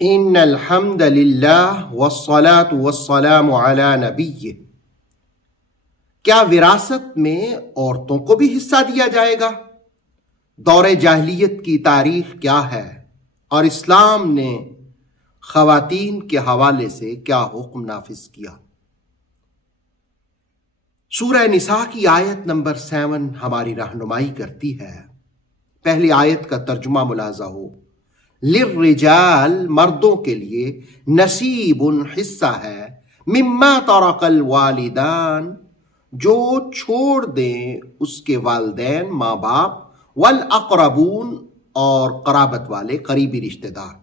ان الحمد للہ والصلاة والسلام علی نبیہ۔ کیا وراثت میں عورتوں کو بھی حصہ دیا جائے گا؟ دور جاہلیت کی تاریخ کیا ہے اور اسلام نے خواتین کے حوالے سے کیا حکم نافذ کیا؟ سورہ نساء کی آیت نمبر 7 ہماری رہنمائی کرتی ہے۔ پہلی آیت کا ترجمہ ملاحظہ ہو، للرجال مردوں کے لیے نصیب حصہ ہے، مما ترک الوالدان جو چھوڑ دیں اس کے والدین ماں باپ، والاقربون اور قرابت والے قریبی رشتہ دار،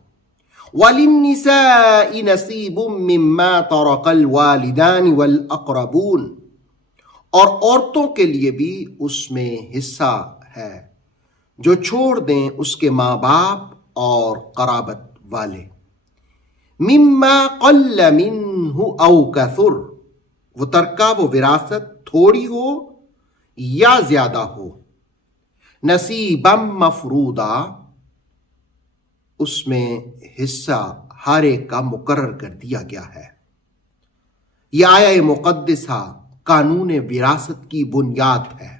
وللنساء نصیب مما ترک الوالدان والاقربون اور عورتوں کے لیے بھی اس میں حصہ ہے جو چھوڑ دیں اس کے ماں باپ اور قرابت والے۔ مما قل منہ او کثر، وہ ترکہ وہ وراثت تھوڑی ہو یا زیادہ ہو، نصیبا مفروضا اس میں حصہ ہر ایک کا مقرر کر دیا گیا ہے۔ یہ آیہ مقدسہ قانون وراثت کی بنیاد ہے۔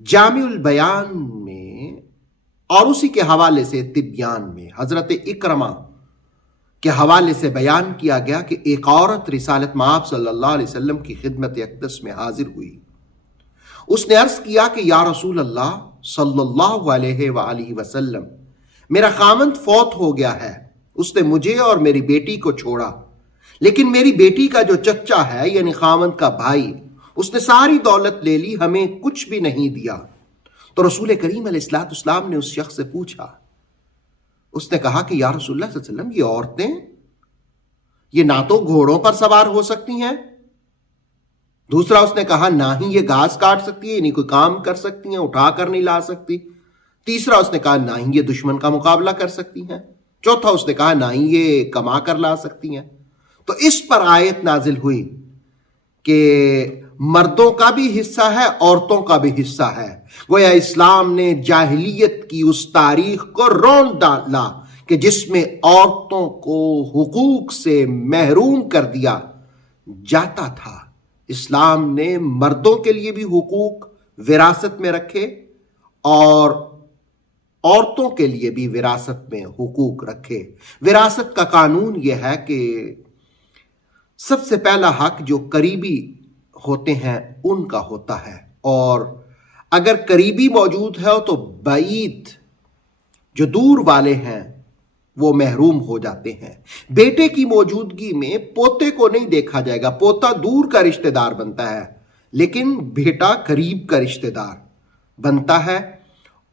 جامع البیان میں اور اسی کے حوالے سے تبیان میں حضرت اکرمہ کے حوالے سے بیان کیا گیا کہ ایک عورت رسالت مآب صلی اللہ علیہ وسلم کی خدمت اقدس میں حاضر ہوئی۔ اس نے عرض کیا کہ یا رسول اللہ صلی اللہ علیہ وآلہ وسلم، میرا خاوند فوت ہو گیا ہے، اس نے مجھے اور میری بیٹی کو چھوڑا، لیکن میری بیٹی کا جو چچا ہے یعنی خاوند کا بھائی، اس نے ساری دولت لے لی، ہمیں کچھ بھی نہیں دیا۔ تو رسول کریم علیہ السلام نے اس شخص سے پوچھا، اس نے کہا کہ یا رسول اللہ صلی اللہ علیہ وسلم، یہ عورتیں یہ نہ تو گھوڑوں پر سوار ہو سکتی ہیں، دوسرا اس نے کہا نہ ہی یہ گھاس کاٹ سکتی ہے، یعنی کوئی کام کر سکتی ہیں، اٹھا کر نہیں لا سکتی، تیسرا اس نے کہا نہ ہی یہ دشمن کا مقابلہ کر سکتی ہیں، چوتھا اس نے کہا نہ ہی یہ کما کر لا سکتی ہیں۔ تو اس پر آیت نازل ہوئی کہ مردوں کا بھی حصہ ہے، عورتوں کا بھی حصہ ہے۔ گویا اسلام نے جاہلیت کی اس تاریخ کو رون ڈالا کہ جس میں عورتوں کو حقوق سے محروم کر دیا جاتا تھا۔ اسلام نے مردوں کے لیے بھی حقوق وراثت میں رکھے اور عورتوں کے لیے بھی وراثت میں حقوق رکھے۔ وراثت کا قانون یہ ہے کہ سب سے پہلا حق جو قریبی ہوتے ہیں ان کا ہوتا ہے، اور اگر قریبی موجود ہے تو بعید جو دور والے ہیں وہ محروم ہو جاتے ہیں۔ بیٹے کی موجودگی میں پوتے کو نہیں دیکھا جائے گا، پوتا دور کا رشتہ دار بنتا ہے لیکن بیٹا قریب کا رشتہ دار بنتا ہے۔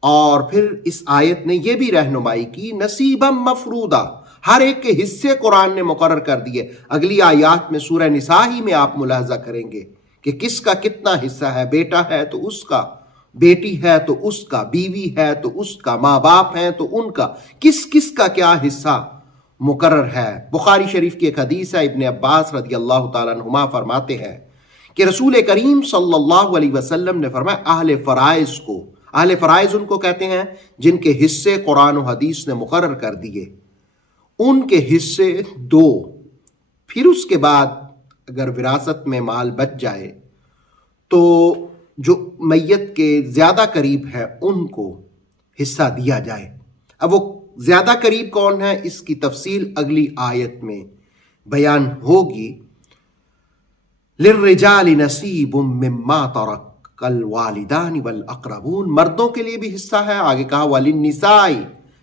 اور پھر اس آیت نے یہ بھی رہنمائی کی نصیبا مفروضا، ہر ایک کے حصے قرآن نے مقرر کر دیے۔ اگلی آیات میں سورہ نساء ہی میں آپ ملاحظہ کریں گے کہ کس کا کتنا حصہ ہے، بیٹا ہے تو اس کا، بیٹی ہے تو اس کا، بیوی ہے تو اس کا، ماں باپ ہیں تو ان کا، کس کس کا کیا حصہ مقرر ہے۔ بخاری شریف کی ایک حدیث ہے، ابن عباس رضی اللہ تعالیٰ عنہما فرماتے ہیں کہ رسول کریم صلی اللہ علیہ وسلم نے فرمایا اہل فرائض کو، اہل فرائض ان کو کہتے ہیں جن کے حصے قرآن و حدیث نے مقرر کر دیے، ان کے حصے 2، پھر اس کے بعد اگر وراثت میں مال بچ جائے تو جو میت کے زیادہ قریب ہے ان کو حصہ دیا جائے۔ اب وہ زیادہ قریب کون ہے اس کی تفصیل اگلی آیت میں بیان ہوگی۔ للرجال نصیب مما ترک الوالدان والاقربون، مردوں کے لیے بھی حصہ ہے، آگے کہا وللنساء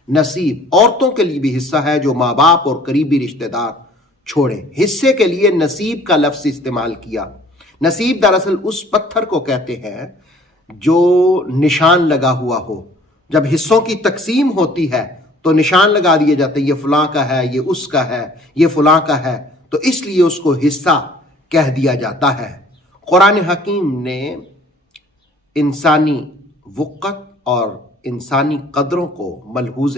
نصیب، عورتوں کے لیے بھی حصہ ہے جو ماں باپ اور قریبی رشتہ دار چھوڑیں۔ حصے کے لیے نصیب کا لفظ استعمال کیا۔ نصیب دراصل اس پتھر کو کہتے ہیں جو نشان لگا ہوا ہو، جب حصوں کی تقسیم ہوتی ہے تو نشان لگا دیے جاتے ہیں، یہ فلاں کا ہے، یہ اس کا ہے، یہ فلاں کا ہے، تو اس لیے اس کو حصہ کہہ دیا جاتا ہے۔ قرآن حکیم نے انسانی وقت اور انسانی قدروں کو ملحوظ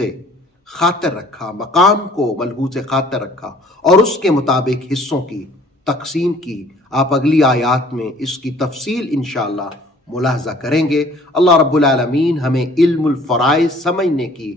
خاطر رکھا، مقام کو ملحوظ خاطر رکھا اور اس کے مطابق حصوں کی تقسیم کی۔ آپ اگلی آیات میں اس کی تفصیل انشاءاللہ ملاحظہ کریں گے۔ اللہ رب العالمین ہمیں علم الفرائض سمجھنے کی